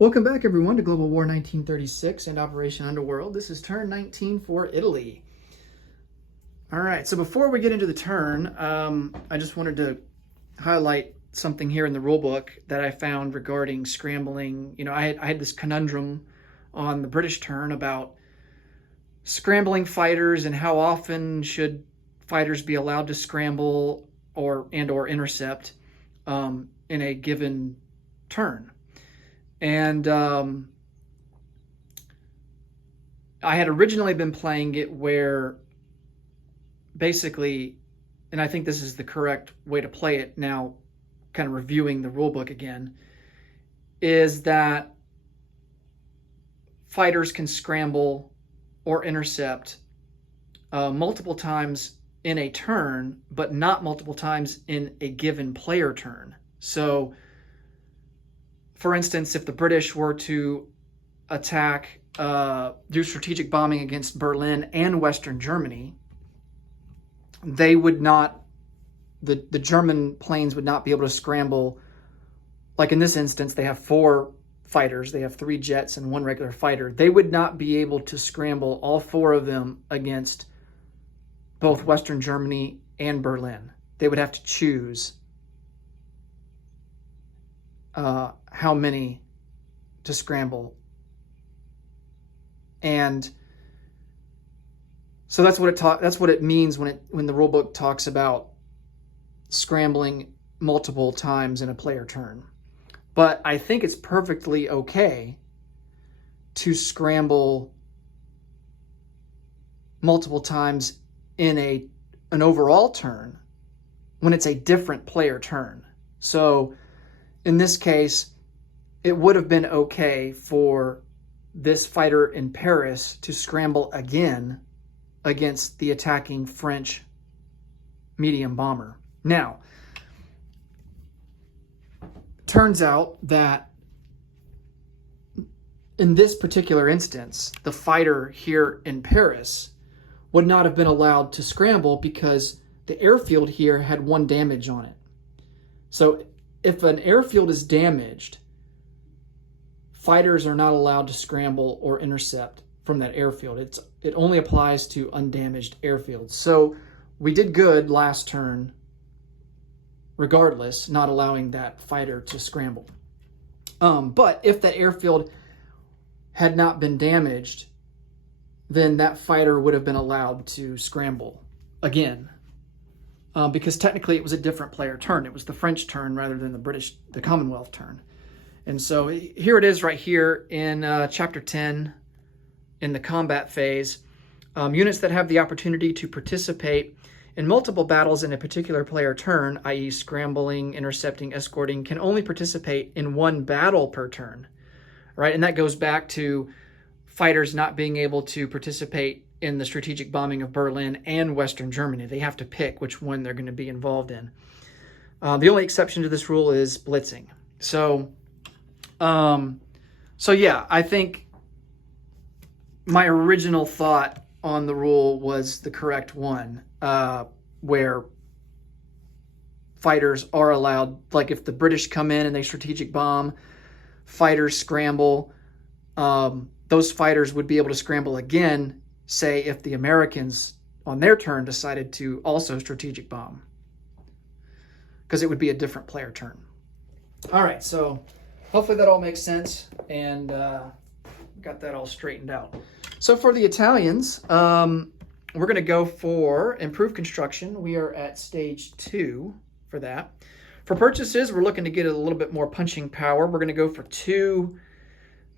Welcome back, everyone, to Global War 1936 and Operation Underworld. This is turn 19 for Italy. All right, so before we get into the turn, I just wanted to highlight something here in the rule book that I found regarding scrambling. You know, I had this conundrum on the British turn about scrambling fighters and how often should fighters be allowed to scramble or intercept in a given turn. And I had originally been playing it where basically, and I think this is the correct way to play it now, kind of reviewing the rule book again, is that fighters can scramble or intercept multiple times in a turn, but not multiple times in a given player turn. So, for instance, if the British were to attack, do strategic bombing against Berlin and Western Germany, they would not, the German planes would not be able to scramble. Like in this instance, they have 4 fighters. They have 3 jets and 1 regular fighter. They would not be able to scramble all 4 of them against both Western Germany and Berlin. They would have to choose how many to scramble. And so that's what it means when the rule book talks about scrambling multiple times in a player turn. But I think it's perfectly okay to scramble multiple times in an overall turn when it's a different player turn. So in this case, it would have been okay for this fighter in Paris to scramble again against the attacking French medium bomber. Now, turns out that in this particular instance, the fighter here in Paris would not have been allowed to scramble because the airfield here had 1 damage on it. So if an airfield is damaged, fighters are not allowed to scramble or intercept from that airfield. It only applies to undamaged airfields. So we did good last turn, regardless, not allowing that fighter to scramble. But if that airfield had not been damaged, then that fighter would have been allowed to scramble again. Because technically it was a different player turn. It was the French turn rather than the Commonwealth turn. And so here it is right here in Chapter 10 in the combat phase. Units that have the opportunity to participate in multiple battles in a particular player turn, i.e. scrambling, intercepting, escorting, can only participate in 1 battle per turn. Right? And that goes back to fighters not being able to participate in the strategic bombing of Berlin and Western Germany. They have to pick which one they're going to be involved in. The only exception to this rule is blitzing. So yeah, I think my original thought on the rule was the correct one, where fighters are allowed, like if the British come in and they strategic bomb, fighters scramble, those fighters would be able to scramble again, say if the Americans on their turn decided to also strategic bomb, because it would be a different player turn. All right, so hopefully that all makes sense and got that all straightened out. So for the Italians, we're going to go for improved construction. We are at stage 2 for that. For purchases, we're looking to get a little bit more punching power. We're going to go for 2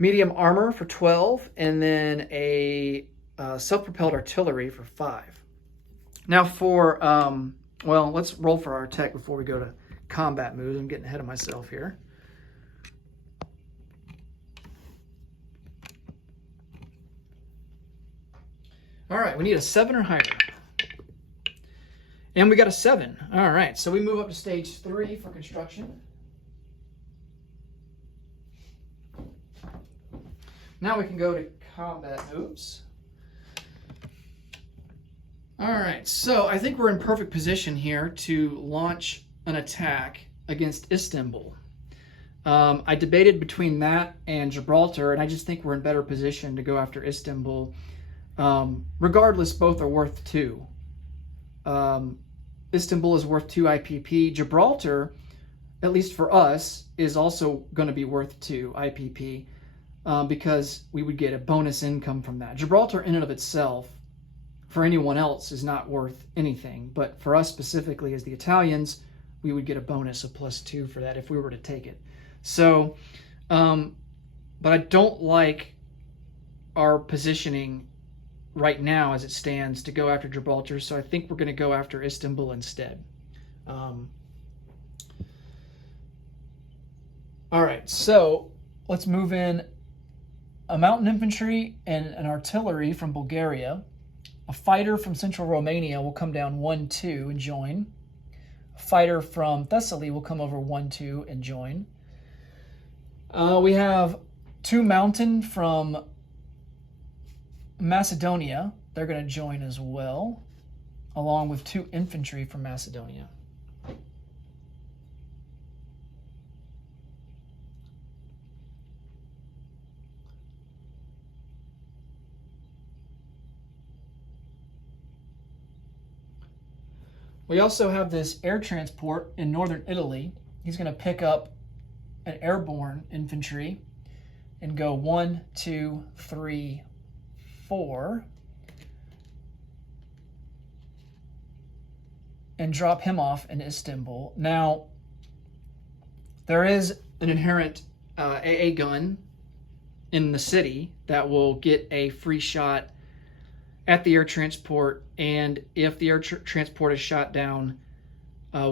medium armor for 12 and then a self-propelled artillery for 5. Now for, well, let's roll for our tech before we go to combat moves. I'm getting ahead of myself here. All right, we need a 7 or higher. And we got a 7. All right, so we move up to stage 3 for construction. Now we can go to combat moves. All right, so I think we're in perfect position here to launch an attack against Istanbul. I debated between that and Gibraltar, and I just think we're in better position to go after Istanbul. Regardless, both are worth 2. Istanbul is worth 2 IPP. Gibraltar, at least for us, is also going to be worth 2 IPP because we would get a bonus income from that. Gibraltar in and of itself, for anyone else, is not worth anything. But for us specifically as the Italians, we would get a bonus of +2 for that if we were to take it. So, but I don't like our positioning right now as it stands to go after Gibraltar, so I think we're going to go after Istanbul instead. All right, so let's move in a mountain infantry and an artillery from Bulgaria. A fighter from central Romania will come down 1-2 and join. A fighter from Thessaly will come over 1-2 and join. We have 2 mountain from Macedonia. They're going to join as well, along with 2 infantry from Macedonia. We also have this air transport in northern Italy. He's going to pick up an airborne infantry and go 1, 2, 3, 4 and drop him off in Istanbul. Now, there is an inherent AA gun in the city that will get a free shot at the air transport, and if the air transport is shot down,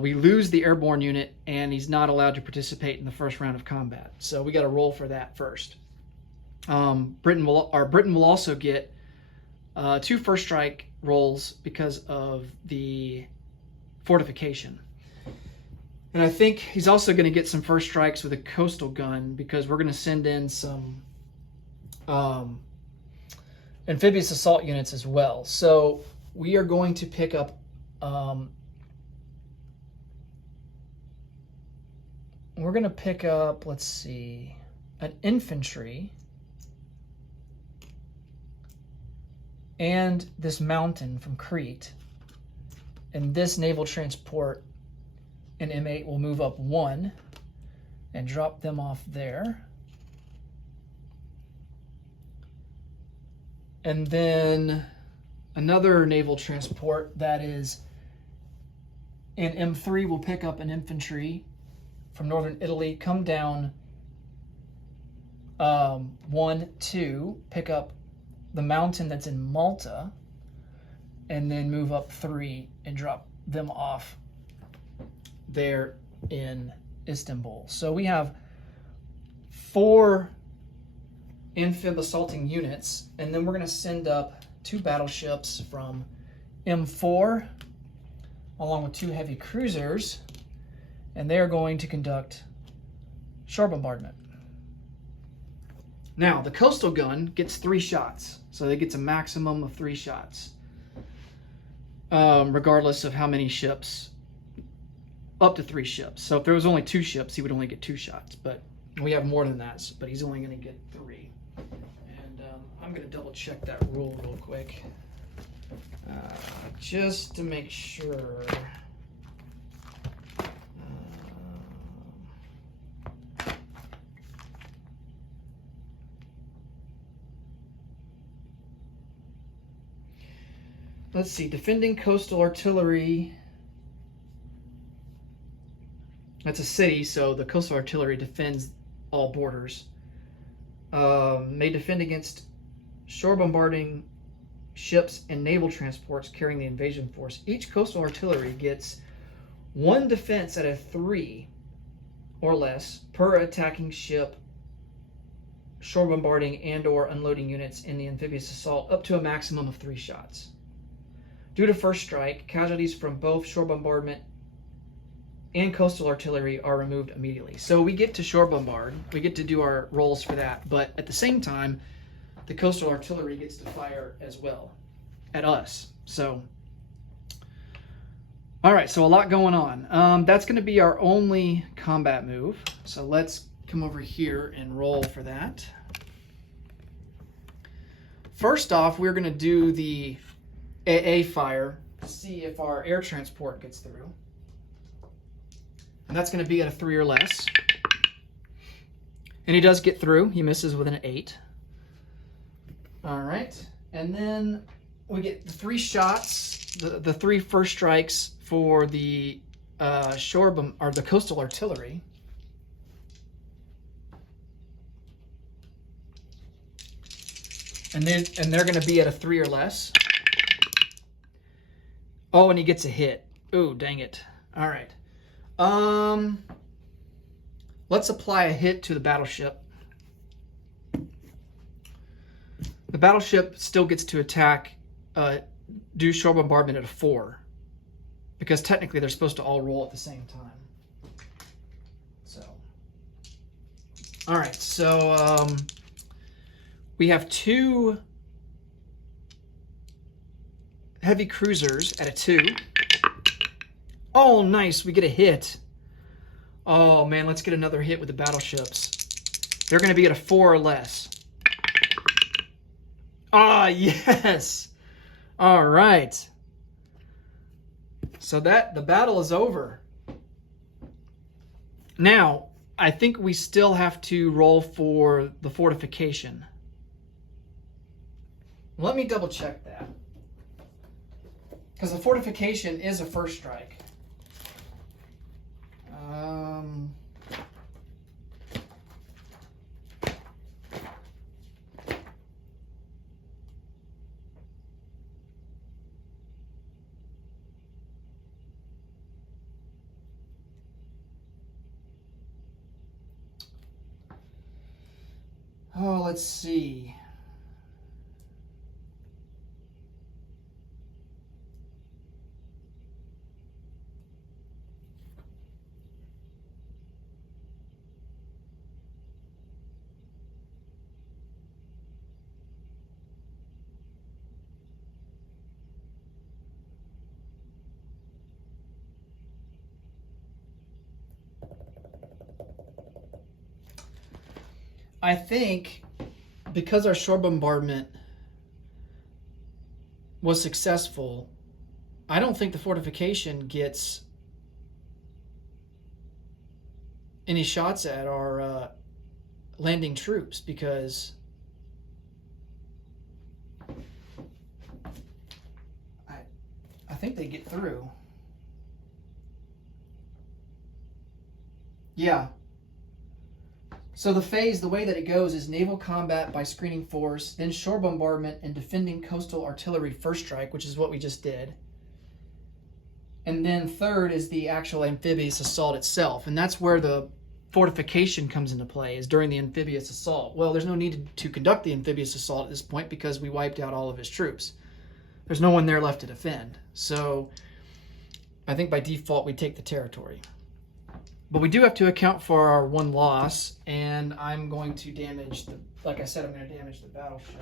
we lose the airborne unit, and he's not allowed to participate in the first round of combat. So we got to roll for that first. Britain will also get 2 first strike rolls because of the fortification. And I think he's also going to get some first strikes with a coastal gun because we're going to send in some amphibious assault units as well. So we are going to pick up let's see, an infantry and this mountain from Crete. And this naval transport and M8 will move up 1 and drop them off there. And then another naval transport that is in M3 will pick up an infantry from northern Italy, come down 1, 2, pick up the mountain that's in Malta, and then move up 3 and drop them off there in Istanbul. So we have 4 amphib assaulting units, and then we're going to send up 2 battleships from M4 along with 2 heavy cruisers, and they're going to conduct shore bombardment. Now, the coastal gun gets 3 shots, so it gets a maximum of 3 shots, regardless of how many ships, up to 3 ships. So if there was only 2 ships, he would only get 2 shots, but we have more than that, but he's only going to get 3. And I'm going to double check that rule real quick, just to make sure. Let's see, defending coastal artillery. That's a city, so the coastal artillery defends all borders. May defend against shore bombarding ships and naval transports carrying the invasion force. Each coastal artillery gets 1 defense out of 3 or less per attacking ship, shore bombarding and or unloading units in the amphibious assault, up to a maximum of 3 shots. Due to first strike, casualties from both shore bombardment and coastal artillery are removed immediately. So we get to shore bombard, we get to do our rolls for that, but at the same time, the coastal artillery gets to fire as well at us. So, all right, so a lot going on. That's going to be our only combat move. So let's come over here and roll for that. First off, we're going to do the AA fire to see if our air transport gets through. And that's going to be at a 3 or less. And he does get through. He misses with an 8. All right. And then we get the 3 shots, the 3 first strikes for the shore bomb, or the coastal artillery. And they're going to be at a 3 or less. Oh, and he gets a hit. Ooh, dang it. All right. Let's apply a hit to the battleship. The battleship still gets to attack, do shore bombardment at a 4. Because technically they're supposed to all roll at the same time. So. All right, so we have 2 heavy cruisers at a 2. Oh, nice. We get a hit. Oh, man, let's get another hit with the battleships. They're going to be at a 4 or less. Ah, yes. All right. So the battle is over. Now, I think we still have to roll for the fortification. Let me double check that. Because the fortification is a first strike. Oh, let's see. I think because our shore bombardment was successful, I don't think the fortification gets any shots at our landing troops, because I think they get through. Yeah. So the way that it goes is naval combat by screening force, then shore bombardment and defending coastal artillery first strike, which is what we just did. And then third is the actual amphibious assault itself. And that's where the fortification comes into play, is during the amphibious assault. Well, there's no need to conduct the amphibious assault at this point because we wiped out all of his troops. There's no one there left to defend. So I think by default we take the territory. But we do have to account for our 1 loss, and I'm going to damage like I said, I'm going to damage the battleship.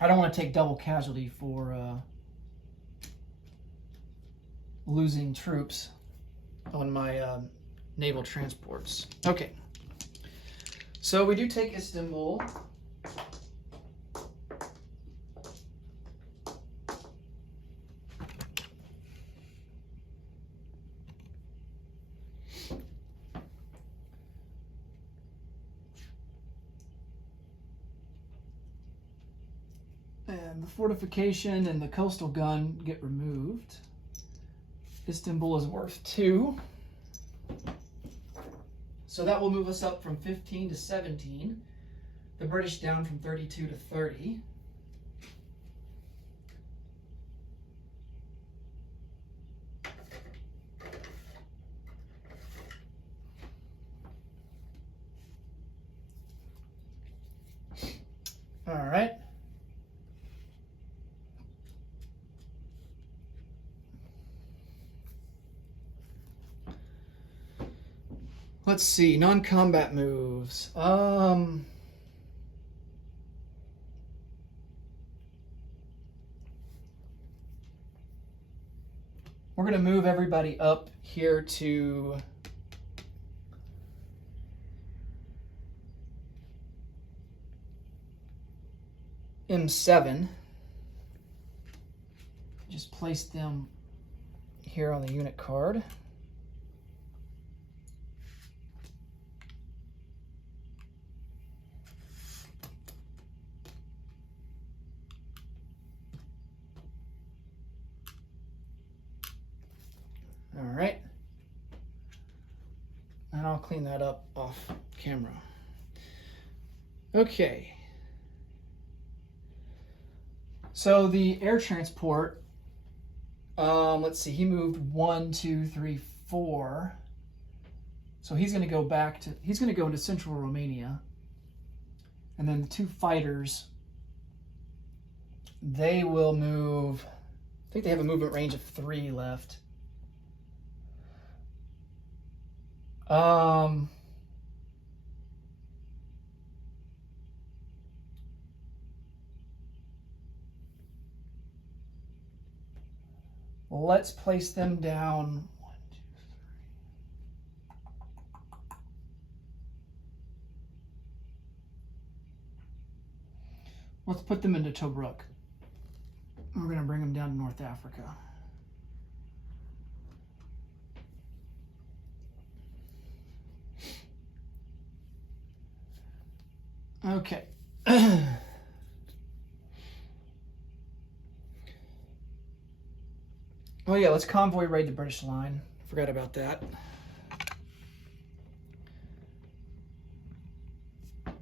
I don't want to take double casualty for losing troops on my naval transports. Okay. So we do take Istanbul. And the fortification and the coastal gun get removed. Istanbul is worth 2. So that will move us up from 15 to 17. The British down from 32 to 30. All right. Let's see, non-combat moves. We're going to move everybody up here to M7. Just place them here on the unit card. All right. And I'll clean that up off camera. Okay. So the air transport, let's see, he moved 1, 2, 3, 4. So he's going to go he's going to go into central Romania. And then the 2 fighters, they will move, I think they have a movement range of 3 left. Let's place them down. 1, 2, 3. Let's put them into Tobruk. We're going to bring them down to North Africa. Okay. Oh yeah, let's convoy raid the British line. Forgot about that. All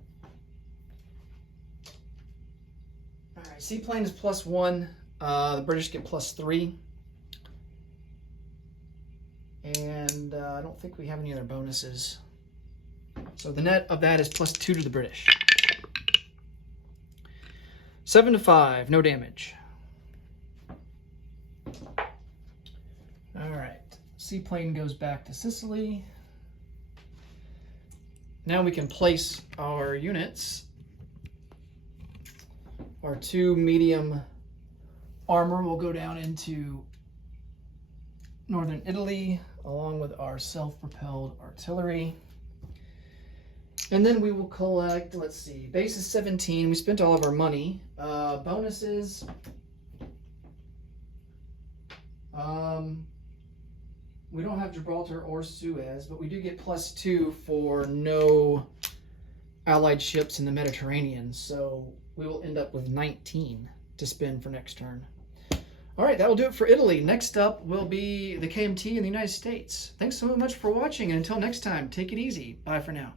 right, seaplane is +1. The British get +3. And I don't think we have any other bonuses. So the net of that is +2 to the British. 7 to 5, no damage. All right, seaplane goes back to Sicily. Now we can place our units. Our 2 medium armor will go down into northern Italy, along with our self-propelled artillery. And then we will collect, let's see, base is 17. We spent all of our money. Bonuses. We don't have Gibraltar or Suez, but we do get +2 for no Allied ships in the Mediterranean. So we will end up with 19 to spend for next turn. All right, that will do it for Italy. Next up will be the KMT in the United States. Thanks so much for watching, and until next time, take it easy. Bye for now.